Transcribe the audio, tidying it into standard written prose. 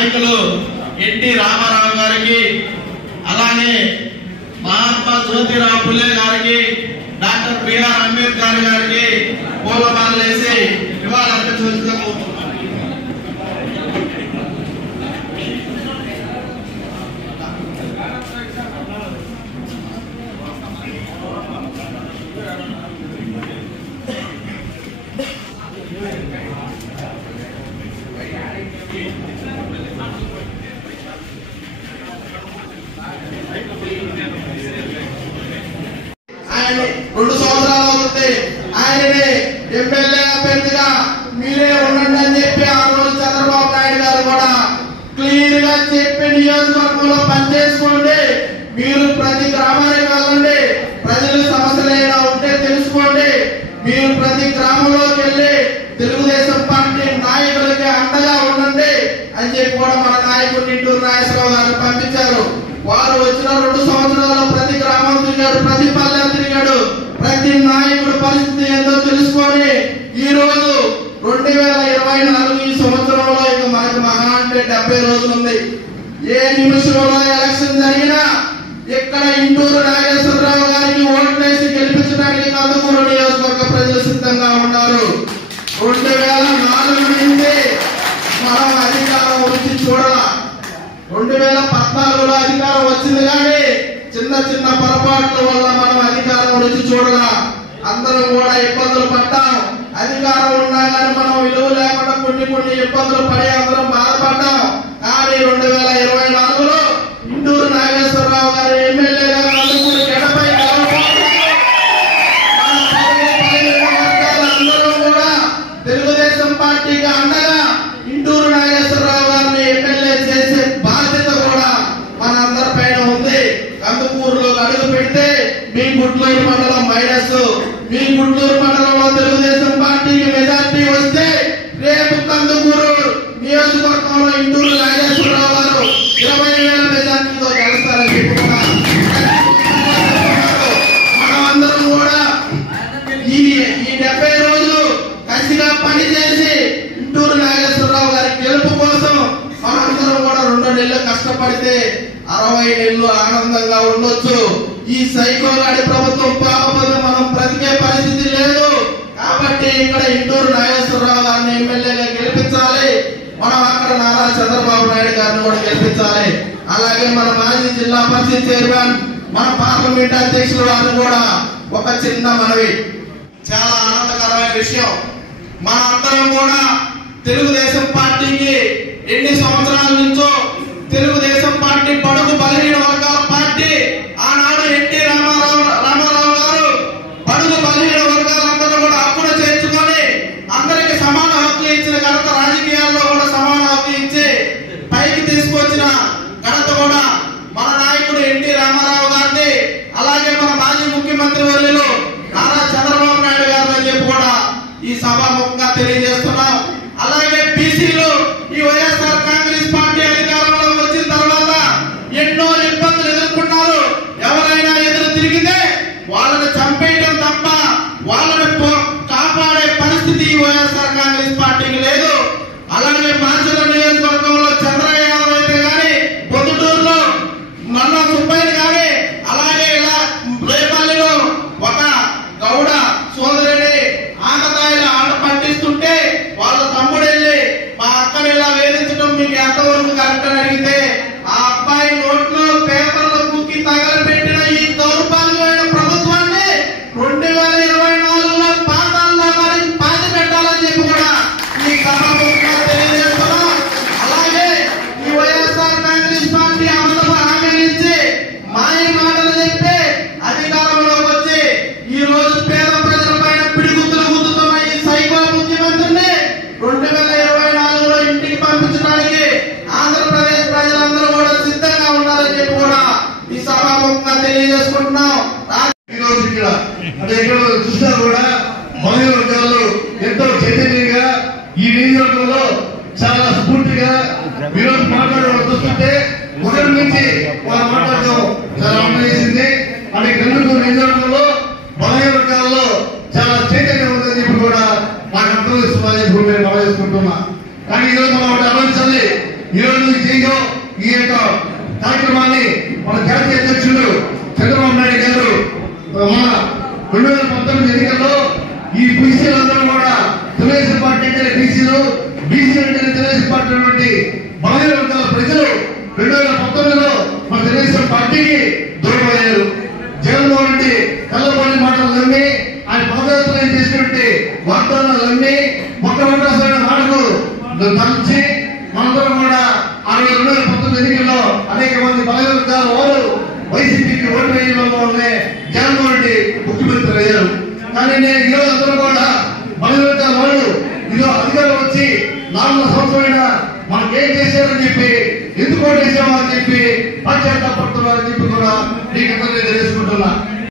నాయకులు ఎన్టీ రామారావు గారికి, అలాగే మహాత్మా జ్యోతిరావు పుల్లే గారికి, డాక్టర్ బిఆర్ అంబేద్కర్ గారికి పూలమాలలు వేసి నివాళులర్పించవలసిందిగా కోరుతున్నాను. ఆయన 2 సంవత్సరాలు అవుతుంది. ఆయనని ఎమ్మెల్యే అభ్యర్థిగా మీరే ఉండండి అని చెప్పి ఆ రోజు చంద్రబాబు నాయుడు గారు కూడా క్లియర్ గా చెప్పి నియోజకవర్గంలో పనిచేసుకోండి, మీరు ప్రతి గ్రామానికి వెళ్ళండి, ప్రజల సమస్యలు ఏమైనా ఉంటే తెలుసుకోండి, మీరు ప్రతి గ్రామంలోకి వెళ్ళి తెలుగుదేశం పార్టీ నాయకులకి అండగా ఉండండి అని చెప్పి కూడా మన నాయకుడు నిట్టూరు నాగేశ్వరరావు గారిని పంపించారు. వారు వచ్చిన 2 సంవత్సరాల్లో ప్రతి గ్రామం తిరిగాడు, ప్రతి పల్లె తిరిగాడు, ప్రతి నాయకుడు పరిస్థితి ఏంటో తెలుసుకొని ఈ రోజు 2024 ఈ సంవత్సరంలో ఇక మనకు మహా అంటే 70 రోజులు ఉంది. ఏ నిమిషంలో ఎలక్షన్ జరిగినా ఇక్కడ ఇంటూరు నాగేశ్వరరావు గారికి ఓట్లేసి గెలిపించడానికి కందుకూరు నియోజకవర్గ ప్రజలు సిద్ధంగా ఉన్నారు. 2004 నుంచి మనం అధికారం రుచి చూడాల. 2014లో అధికారం వచ్చింది కానీ చిన్న చిన్న పొరపాట్ల వల్ల మనం అధికారం రుచి చూడాల. అందరం కూడా ఇబ్బందులు పడ్డాం. అధికారం ఉన్నా కానీ మనం విలువ లేకుండా కొన్ని ఇబ్బందులు పడి అందరం బాధపడ్డాం. కానీ 2024లో ఇంటూరు నాగేశ్వరరావు గారు ఎమ్మెల్యేగా అందుకుని గడపై అందరూ కూడా తెలుగుదేశం పార్టీకి అండగా ఇంటూరు నాగేశ్వరరావు గారిని ఎమ్మెల్యే చేసే బాధ్యత కూడా మన అందరి పైన ఉంది. కందుకూరులో అడుగు పెడితే మీ గుంటూరు మండలం మైనస్, మీ గుంటూరు మండలంలో తెలుగుదేశం పార్టీకి మెజార్టీ వస్తే రేపు కందుకూరు నియోజకవర్గంలో ఇంటూరు నాగేశ్వరరావు గారు 20,000 మెజార్టీతో గెలుస్తారని చెప్పుకున్నారు. మనం అందరం కూడా ఈ 70 రోజులు కసిగా పనిచేసి ఇంటూరు నాగేశ్వరరావు గారి గెలుపు కోసం మనందరం కూడా 2 నెలలు కష్టపడితే 60 నెలలు ఆనందంగా ఉండొచ్చు. ఈ సైకోగాడి ప్రభుత్వం పాపబోతే మనం బ్రతికే పరిస్థితి లేదు. కాబట్టి ఇక్కడ ఇంటూరు నాగేశ్వరరావు గారిని ఎమ్మెల్యేగా గెలిపించాలి. మనం అక్కడ నారా చంద్రబాబు నాయుడు గారిని కూడా గెలిపించాలి. అలాగే మన మాజీ జిల్లా పరిషత్ చైర్మన్, మన పార్లమెంట్ అధ్యక్షులు వారిని కూడా ఒక చిన్న మనవి. చాలా ఆనందకరమైన విషయం, మన అందరం కూడా తెలుగుదేశం పార్టీకి ఎన్ని సంవత్సరాల నుంచో తెలుగుదేశం పార్టీ బడుగు బలహీన వర్గాల పార్టీ. ఆనాడు ఎన్టీ రామారావు గారు బడుగు బలహీన వర్గాలందరూ కూడా హక్కును చేర్చుకొని అందరికి సమాన హక్కు ఇచ్చిన ఘనత, రాజకీయాల్లో కూడా సమాన హక్కు ఇచ్చి పైకి తీసుకొచ్చిన ఘనత కూడా మన నాయకుడు ఎన్టీ రామారావు గారిని, అలాగే మన మాజీ ముఖ్యమంత్రి వర్యులు నారా చంద్రబాబు నాయుడు గారు అని చెప్పి కూడా ఈ సభాముఖంగా తెలియజేస్తున్నాం. అలాగే బీసీలు ఈ వైఎస్ఆర్ కాంగ్రెస్ పార్టీ అధికారంలో వచ్చిన తర్వాత ఎన్నో ఇబ్బందులు ఎదుర్కొన్నారు. ఎవరైనా ఎదురు తిరిగితే వాళ్ళని చంపేయడం తప్ప వాళ్ళని కాపాడే పరిస్థితి వైఎస్ఆర్ కాంగ్రెస్ పార్టీకి లేదు. అలాగే మాచర్ల నియోజకవర్గంలో చంద్రయ్య యాదవ్ అయితే గాని, పొద్దుటూరులో మన్నా సుబ్బయ్య గాని, అలాగే ఇలా రేపల్లిలో ఒక గౌడ సోదరుడి ఆకతాయిల ఆట పట్టిస్తుంటే వాళ్ళ తమ్ముడు వెళ్ళి మా అక్కని ఇలా వేధించడం మీకు ఎంతవరకు కరెక్ట్ అని అడిగితే ఆ అబ్బాయి నోట్లో పేపర్లు కుక్కి తగలబెట్టిన ఈ దౌర్భాగ్యమైన ప్రభుత్వాన్ని 2024లో పాతాల్లో మరి పాతి పెట్టాలని చెప్పి కూడా ఈ సభాముఖంగా తెలియజేస్తున్నాం. అలాగే ఈ వైఎస్ఆర్ కాంగ్రెస్ పార్టీ అమలు హామీలు ఇచ్చి మాయ మాటలు చెప్పి అధికారంలోకి వచ్చి ఈ రోజు పేద ప్రజల పైన పిడిగుద్దులు గుద్దుతున్న ఈ సైకో ముఖ్యమంత్రిని 2024లో ఇంటికి పంపించడానికి ఆంధ్రప్రదేశ్ ప్రజలందరూ కూడా సిద్ధంగా ఉండాలని చెప్పి కూడా ఈ సభాముఖంగా తెలియజేసుకుంటున్నాం. చూసినా కూడా మహిళ వర్గాలు ఎంతో చైతన్యంగా ఈ నియోజకవర్గంలో చాలా స్ఫూర్తిగా ఈరోజు మాట్లాడడం చూస్తుంటే ఒకరి నుంచి వాళ్ళు మాట్లాడడం చాలా ఆనందించింది. అని కందుకూరు నియోజకవర్గంలో మహిళ వర్గాల్లో చాలా చైతన్యం ఉందని చెప్పి కూడా నాకు అర్థం ఇస్తుందని చెప్పి నేను భావించుకుంటున్నా. కానీ ఈరోజు మనం ఒకటి ఆలోచించాలి, ఈ రోజు చేయో ఈ యొక్క కార్యక్రమాన్ని మన జాతీయ అధ్యక్షుడు చంద్రబాబు నాయుడు గారు మన 2019 ఎన్నికల్లో ఈ బీసీలందరూ కూడా తెలుగుదేశం పార్టీ అంటే బీసీలు అంటే తెలుగుదేశం పార్టీ ఉన్నటువంటి బలహీన వర్గాల ప్రజలు 2019లో మన తెలుగుదేశం పార్టీకి దూరమయ్యారు. జగన్మోహన్ రెడ్డి కళ్ళబోని మాటలు నమ్మి ఆయన పాదయాత్ర చేసినటువంటి వాగ్దానాలు నమ్మి మొట్టమొదటిసారి మాటలు తలచి మనందరం కూడా 2019 ఎన్నికల్లో అనేక మంది బలహీన వర్గాల వారు వైసీపీకి ఓటు వేయడంలో వల్లే జగన్మోహన్ రెడ్డి ముఖ్యమంత్రి అయ్యారు. కానీ నేను ఈరోజు అందరూ కూడా బలహీన వర్గాల వాళ్ళు ఈరోజు అధికారం వచ్చి 4 సంవత్సరాలైనా మనకేం చేశారని చెప్పి ఎందుకు ఓటు వేసామని చెప్పి పశ్చాత్తాపడుతున్నారని చెప్పి కూడా మీకు అందరూ తెలుసుకుంటున్నా.